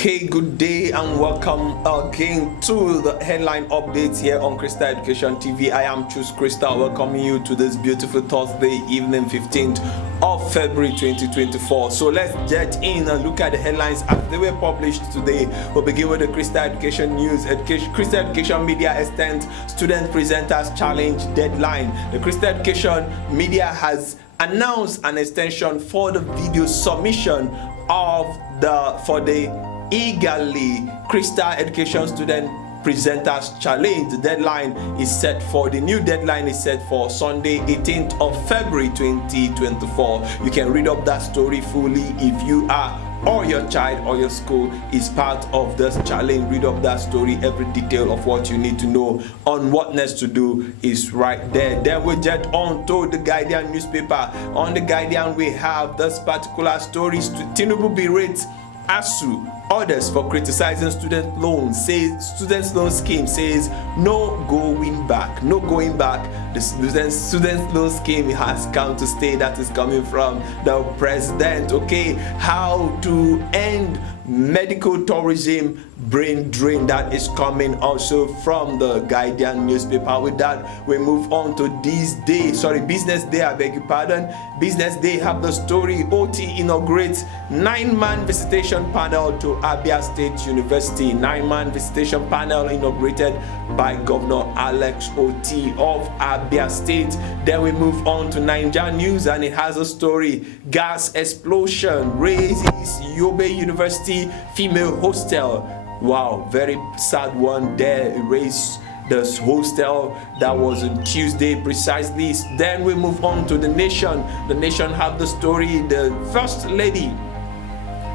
Okay, good day and welcome again to the headline updates here on Crystal Education TV. I am Choose Crystal, welcoming you to this beautiful Thursday evening, 15th of February 2024. So let's get in and look at the headlines as they were published today. We'll begin with the Crystal Education news. Crystal Education Media extends student presenters challenge deadline. The Crystal Education Media has announced an extension for the video submission for the eagerly Crystal Education Student Presenters Challenge. The new deadline is set for Sunday 18th of February 2024. You can read up that story fully if you are or your child or your school is part of this challenge. Read up that story. Every detail of what you need to know on what next to do is right there. Then we get on to the Guardian newspaper. On the Guardian, we have this particular story. Tinubu berates ASUU orders for criticizing student loans. Student loan scheme says no going back. The student loan scheme has come to stay. That is coming from the president. Okay, how to end medical tourism brain drain, that is coming also from the Guardian newspaper. With that, we move on to Business Day, I beg your pardon. Business Day have the story. OT inaugurates 9-man visitation panel to Abia State University. 9-man visitation panel inaugurated by Governor Alex Oti of Abia State. Then we move on to Niger News, and it has a story. Gas explosion raises Yobe University female hostel. Wow, very sad one there. It raised this hostel that was on Tuesday precisely. Then we move on to The Nation. The Nation have the story. The First Lady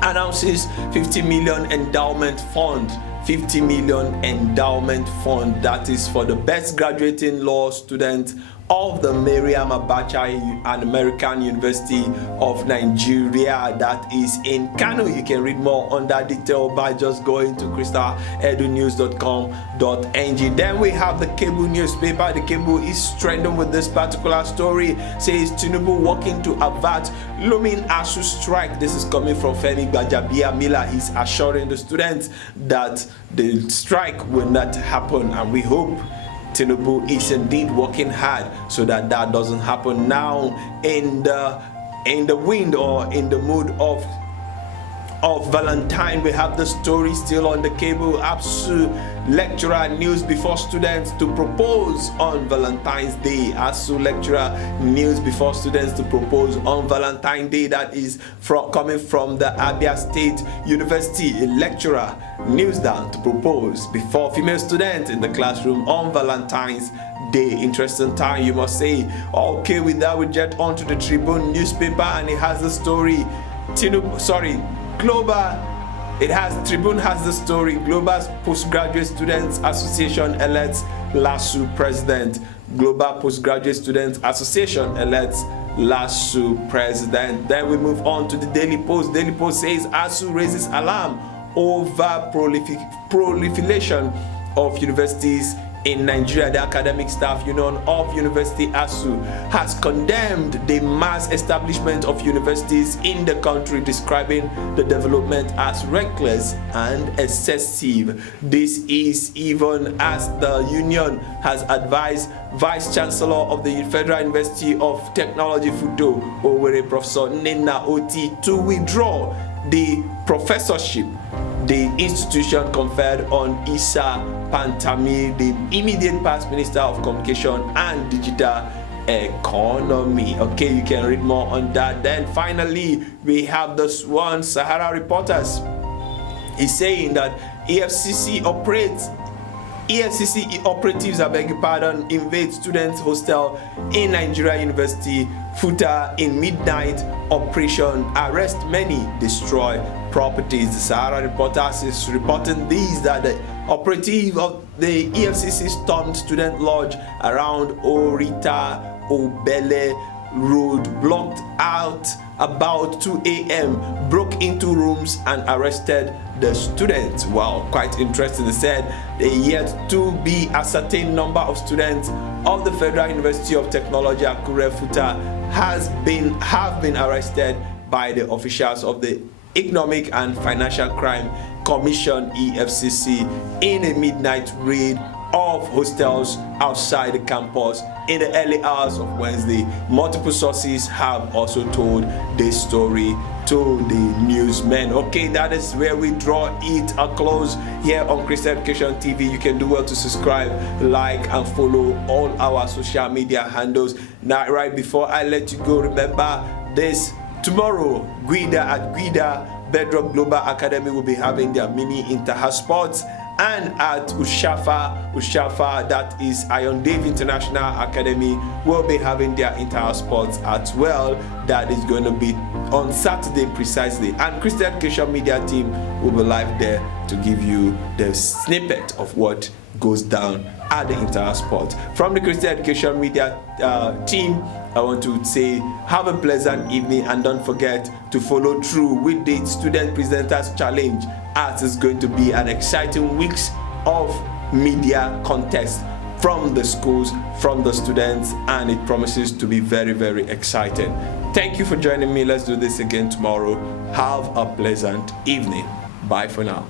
announces 50 million endowment fund. 50 million endowment fund, that is for the best graduating law student of the Mariam Abacha and American University of Nigeria, that is in Kano. You can read more on that detail by just going to crystaledunews.com.ng. Then we have the Cable newspaper. The Cable is trending with this particular story. Says Tinubu working to avert looming ASUU strike. This is coming from Femi Gbajabiamila. He's assuring the students that the strike will not happen, and we hope Tinubu is indeed working hard so that doesn't happen. Now, in the wind or in the mood of Valentine, we have the story still on the Cable. ASUU lecturer kneels before students to propose on Valentine's Day. ASUU lecturer kneels before students to propose on Valentine's Day. That is coming from the Abia State University. A lecturer kneels down to propose before female students in the classroom on Valentine's Day. Interesting time, you must say. Okay, with that, we get on to the Tribune newspaper, and it has the story. Tribune has the story. Global Postgraduate Students Association elects LASU president. Global Postgraduate Students Association elects LASU president. Then we move on to the Daily Post. Daily Post says ASUU raises alarm over proliferation of universities in Nigeria. The Academic Staff Union of University ASUU has condemned the mass establishment of universities in the country, describing the development as reckless and excessive. This is even as the union has advised Vice Chancellor of the Federal University of Technology FUTO, Owerri, Professor Nena Oti, to withdraw the professorship the institution conferred on Issa Pantami, the immediate past Minister of Communication and Digital Economy. Okay, you can read more on that. Then finally, we have this one. Sahara Reporters is saying that EFCC operatives, I beg your pardon, invade students' hostel in Nigeria University, FUTA in midnight operation, arrest many, destroy properties. The Sahara Reporters is reporting that the operative of the EFCC stormed student lodge around Orita Obele Road, blocked out about 2 a.m., broke into rooms and arrested the students. Wow, quite interesting. They said the yet to be ascertained number of students of the Federal University of Technology Akure FUTA have been arrested by the officials of the Economic and Financial Crime Commission (EFCC) in a midnight raid of hostels outside the campus in the early hours of Wednesday. Multiple sources have also told this story to the newsmen. Okay, that is where we draw it a close here on Christian Education TV. You can do well to subscribe, like, and follow all our social media handles. Now, right before I let you go, remember this: tomorrow, Guida Bedrock Global Academy will be having their mini inter-house sports, and at Ushafa, that is Iron Dave International Academy, will be having their inter-house sports as well. That is going to be on Saturday precisely, and Christian Education Media team will be live there to give you the snippet of what goes down at the inter-house sports. From the Christian Education Media team, I want to say have a pleasant evening, and don't forget to follow through with the Student Presenters Challenge, as it's going to be an exciting weeks of media contest from the schools, from the students, and it promises to be very, very exciting. Thank you for joining me. Let's do this again tomorrow. Have a pleasant evening. Bye for now.